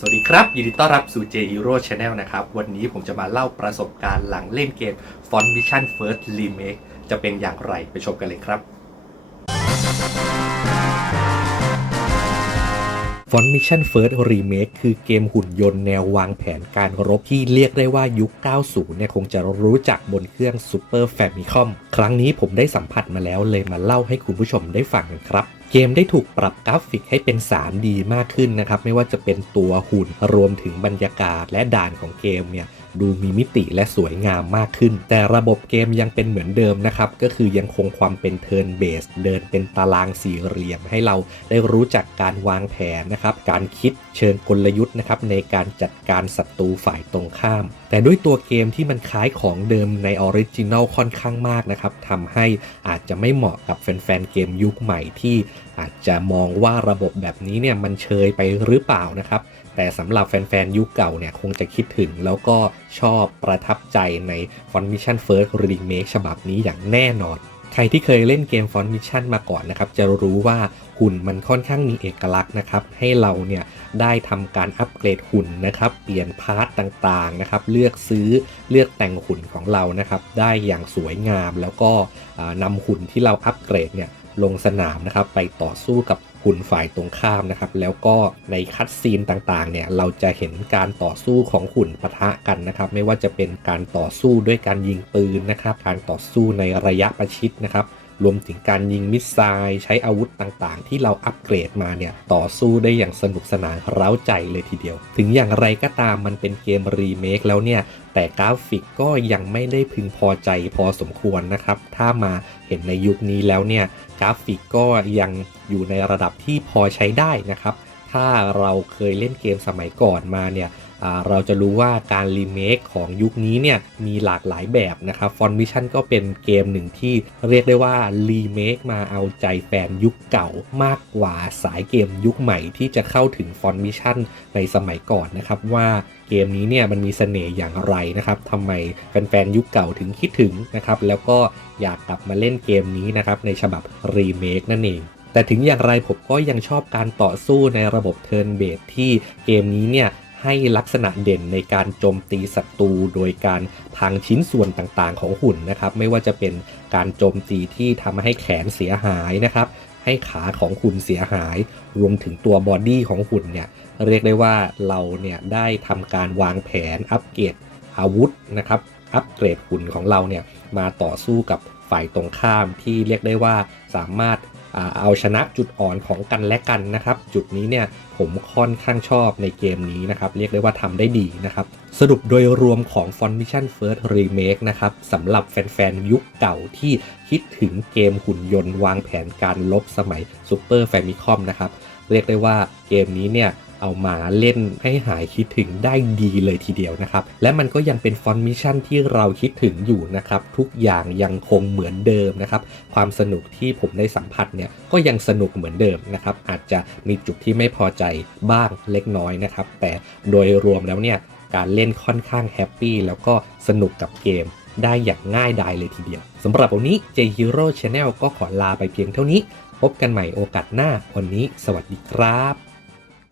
สวัสดีครับ ยินดีต้อนรับสู่ J Hero Channel นะครับ วันนี้ผมจะมาเล่าประสบการณ์หลังเล่นเกม Font Mission First Remake จะเป็นอย่างไรไปชมกันเลยครับ f o n t Mission First Remake คือเกมหุ่นยนต์แนววางแผนการรบที่เรียกได้ว่ายุค 90 เนี่ยคงจะรู้จักบนเครื่อง Super Famicom ครั้งนี้ผมได้สัมผัสมาแล้วเลยมาเล่าให้คุณผู้ชมได้ฟังกันครับ เกมได้ถูกปรับกราฟิกให้เป็น 3D มากขึ้นนะครับ ไม่ว่าจะเป็นตัวหุ่นรวมถึงบรรยากาศและด่านของเกมเนี่ยดูมีมิติและสวยงามมากขึ้น แต่ระบบเกมยังเป็นเหมือนเดิมนะครับ ก็คือยังคงความเป็นเทิร์นเบสเดินเป็นตารางสี่เหลี่ยมให้เราได้รู้จักการวางแผนนะครับ การคิดเชิงกลยุทธ์นะครับในการจัดการศัตรูฝ่ายตรงข้าม แต่ด้วยตัวเกมที่มันคล้ายของเดิมในออริจินัลค่อนข้างมากนะครับทำให้อาจจะไม่เหมาะกับแฟนๆเกมยุคใหม่ที่อาจจะมองว่าระบบแบบนี้เนี่ยมันเชยไปหรือเปล่านะครับ แต่สำหรับแฟนๆ ยุคเก่าเนี่ยคงจะคิดถึงแล้วก็ชอบประทับใจใน Font Mission First Remake ฉบับนี้อย่างแน่นอน ใครที่เคยเล่นเกม Font Mission มาก่อนนะครับ จะรู้ว่าหุ่นมันค่อนข้างมีเอกลักษณ์นะครับ ให้เราเนี่ยได้ทำการอัปเกรดหุ่นนะครับ เปลี่ยนพาร์ตต่างๆนะครับ เลือกซื้อเลือกแต่งหุ่นของเรานะครับ ได้อย่างสวยงามแล้วก็นำหุ่นที่เราอัปเกรดเนี่ย ลงสนามนะครับ ไปต่อสู้กับหุ่นฝ่ายตรงข้ามนะครับ แล้วก็ในคัดซีนต่างๆ เนี่ยเราจะเห็นการต่อสู้ของหุ่นปะทะกันนะครับ ไม่ว่าจะเป็นการต่อสู้ด้วยการยิงปืนนะครับ การต่อสู้ในระยะประชิดนะครับรวมถึงการยิงมิสไซล์ใช้อาวุธต่างๆ ที่เราอัปเกรดมาเนี่ยต่อสู้ได้อย่างสนุกสนานเร้าใจเลยทีเดียว ถึงอย่างไรก็ตามมันเป็นเกมรีเมคแล้วเนี่ย แต่กราฟิกก็ยังไม่ได้พึงพอใจพอสมควรนะครับ ถ้ามา เห็นในยุคนี้แล้วเนี่ยกราฟิกก็ยังอยู่ในระดับที่พอใช้ได้นะครับ ถ้าเราเคยเล่นเกมสมัยก่อนมาเนี่ย เราจะรู้ว่าการรีเมคของยุคนี้เนี่ยมีหลากหลายแบบนะครับฟอนวิชั่นก็เป็นเกมหนึ่งที่เรียกได้ว่ารีเมคมาเอาใจแฟนยุคเก่ามากกว่าสายเกมยุคใหม่ที่จะเข้าถึงฟอนวิชั่นในสมัยก่อนนะครับว่าเกมนี้เนี่ยมันมีเสน่ห์อย่างไรนะครับทำไมแฟนๆยุคเก่าถึงคิดถึงนะครับแล้วก็อยากกลับมาเล่นเกมนี้นะครับในฉบับรีเมคนั่นเองแต่ถึงอย่างไรผมก็ยังชอบการต่อสู้ในระบบเทิร์นเบสที่เกมนี้เนี่ย ให้ลักษณะเด่นในการโจมตีศัตรูโดยการพังชิ้นส่วนต่างๆ ของหุ่นนะครับ ไม่ว่าจะเป็นการโจมตีที่ทำให้แขนเสียหายนะครับ ให้ขาของหุ่นเสียหาย รวมถึงตัวบอดี้ของหุ่นเนี่ยเรียกได้ว่าเราเนี่ยได้ทำการวางแผนอัปเกรดอาวุธนะครับอัปเกรดหุ่นของเราเนี่ยมาต่อสู้กับฝ่ายตรงข้ามที่เรียกได้ว่าสามารถ เอาชนะจุดอ่อนของกันและกันนะครับ จุดนี้เนี่ยผมค่อนข้างชอบในเกมนี้นะครับ เรียกได้ว่าทำได้ดีนะครับ สรุปโดยรวมของ f o n Mission First Remake นะครับสำหรับแฟนๆ ยุคเก่าที่คิดถึงเกมหุ่นยนต์วางแผนการลบสมัย Super Famicom นะครับ เรียกได้ว่าเกมนี้เนี่ย เอามาเล่นให้หายคิดถึงได้ดีเลยทีเดียวนะครับ และมันก็ยังเป็นฟอนต์มิชชั่นที่เราคิดถึงอยู่นะครับ ทุกอย่างยังคงเหมือนเดิมนะครับ ความสนุกที่ผมได้สัมผัสเนี่ยก็ยังสนุกเหมือนเดิมนะครับ อาจจะมีจุดที่ไม่พอใจบ้างเล็กน้อยนะครับ แต่โดยรวมแล้วเนี่ยการเล่นค่อนข้างแฮปปี้แล้วก็สนุกกับเกมได้อย่างง่ายดายเลยทีเดียวสำหรับวันนี้ J Hero Channel ก็ขอลาไปเพียงเท่านี้ พบกันใหม่โอกาสหน้าวันนี้ สวัสดีครับ